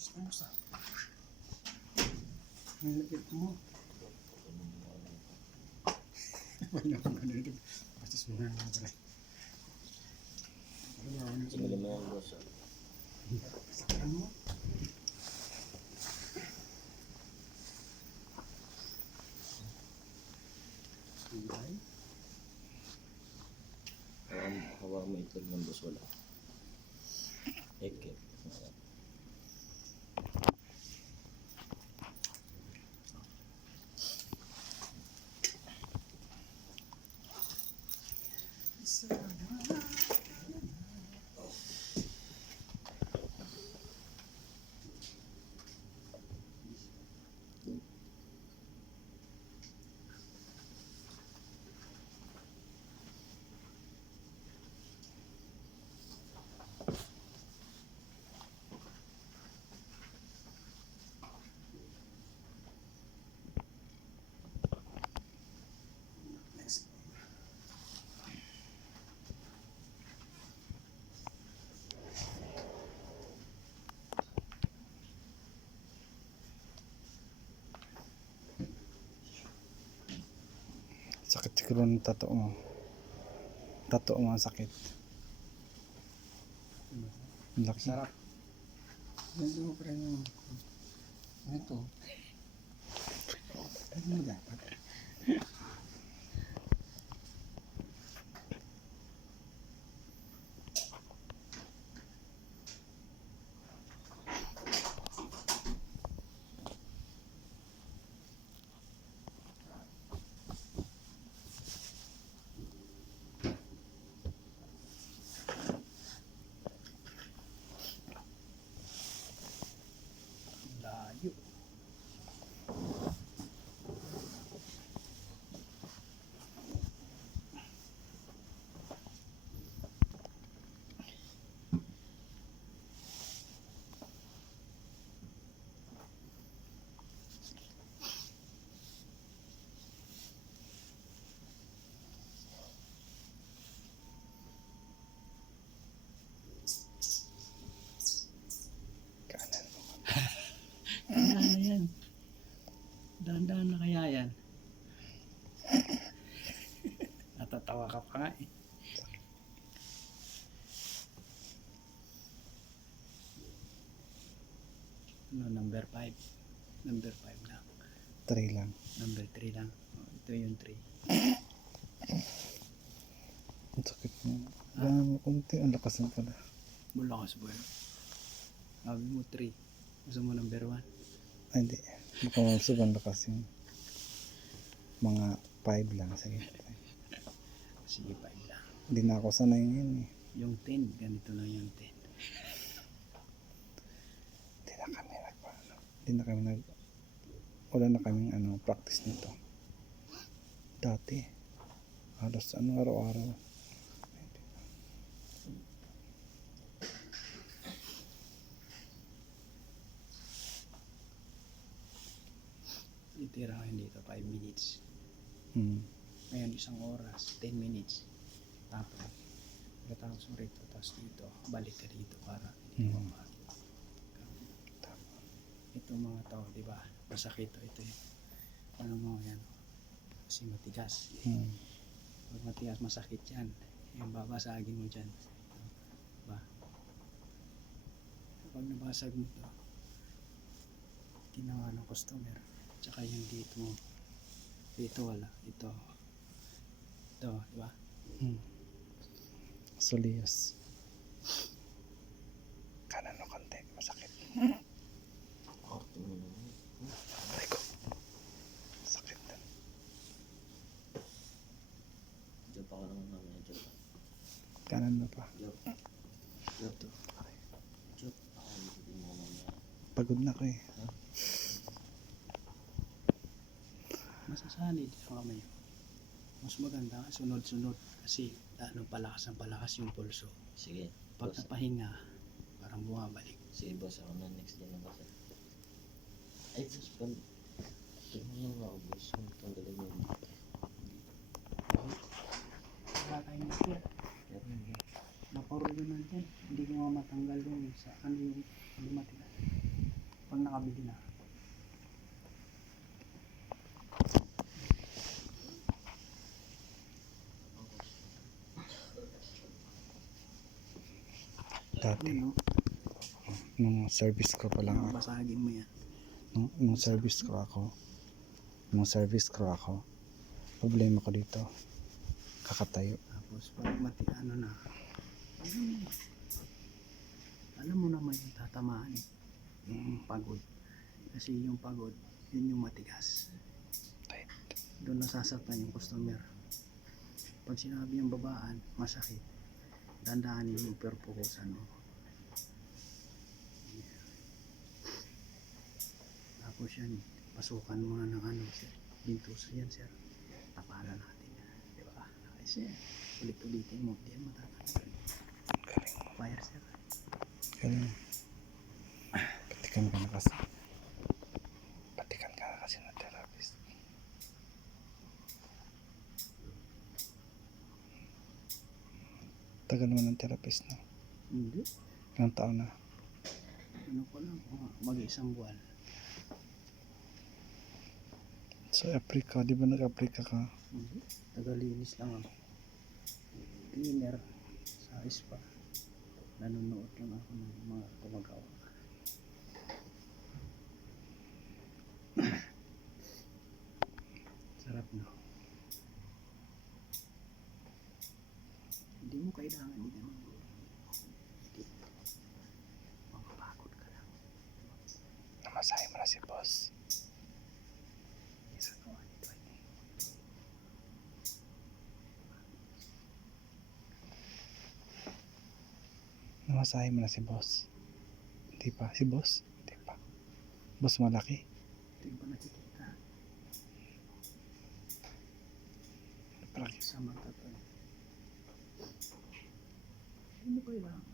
Gusto mo sa nalagyan mo. Wala akong ano ito. Bastos mo na nga pala. Sumili mo yung boss. Sakaran mo. Kulay. Hawa mo itlog ng boss, wala. Eke. Sakit siguro ng tato mo. Tato mo ang sakit. Ang laki. Sarap. Ganito mo pa rin yung... Ito. Ano mo dapat? Layo. Kanan. Dahan na yan. Dahan-dahan na kaya yan. Natatawa ka pa nga eh. Ano, number 5. Number 5 lang. 3 lang. Number 3 lang. Oh, ito yung 3. Ang sakit mo. Wala mo kunti. Ang lakas mo pala. Bulakas boy. Sabi mo 3. Gusto mo number 1? Ay, hindi. Baka mabsubang lakas yung mga 5 lang. Sige. Sige 5 lang. Hindi na ako sanay ngayon eh. Yung 10, ganito lang yung 10. Wala na kaming practice nito. Dati. Halos araw-araw. Itira ko dito 5 minutes. Ngayon 1 oras, 10 minutes. Tapos, pagkatapos mo rito, tapos dito, balik ka dito para hindi mapagod. Ito mga tao, di ba? Masakit ito eh. Ano mo yan? Kasi matigas. Pag matigas, masakit yan. Yung babasagin mo dyan. Diba? Pag nabasag mo ito, ginawa ng customer. Tsaka yung dito mo. Dito wala. Ito. Ito, di ba? Solias. Kanan o konti. Masakit. Aray ko. Sakit din. Diyan pa ka naman namin. Diyan pa. Kanan na pa. Diyan to. Diyan pa. Hindi mo mamaya. Pagod na ko eh. Masasanid ang kamay. Mas maganda sunod-sunod kasi palakas ang palakas yung pulso. Sige. Pag Boss. napahinga, parang bumabalik. Sige boss, ako na next din na boss. Ay boss, tingnan nga ako boss. Tanggalin mo yung dito. Wala tayong natin. Napuro naman dyan. Hindi ko matanggal yung sa ano yung matigas. dati. Yan, no? Nung service ko pa lang ako. Basagin mo yan. Nung service ko ako. Nung service ko ako. Problema ko dito. Kakatayo. Tapos pag ano na, alam mo naman yung tatamaan eh. Yung pagod. Kasi yung pagod, yun yung matigas. Tight. Doon nasasaktan yung customer. Pag sinabi yung babaan, masakit. Dandaanin yung perpukusan mo. Tapos yan, pasukan mo na ng ano, sir. Bintus yan, sir. Tapalan natin yan. Di ba? Kasi ulit-ulitin mo, di yan matatanggal. Galing. Fire, sir. Galing. Patikan ka na kasi. Patikan ka na kasi ng therapist. Tagal mo ng therapist na. Hindi. Ilang taon na? Ano ko lang, mag-isang buwan. Sa Africa, di ba nag-Africa ka? Hindi. Tagalinis lang ako. Cleaner sa spa. Nanonood lang ako ng mga gumagawa. Sarap na. Hindi mo kailangan din naman. Hindi. Mapapagod ka lang. Namasahe mo na si boss. Isa ko, ito ay. Namasahe mo na si boss. Hindi pa. Si boss? Hindi pa. Boss malaki. Ito yung pa nakikita. Malaki. Sa mata to. Hindi mo kailangan.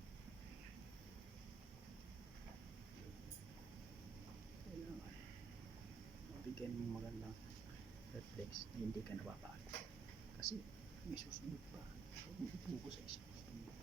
Kailangan. Mabigyan mo magandang reflex na hindi ka napapagod. Kasi may susunod pa. Huwag mo ipuko sa isang susunod.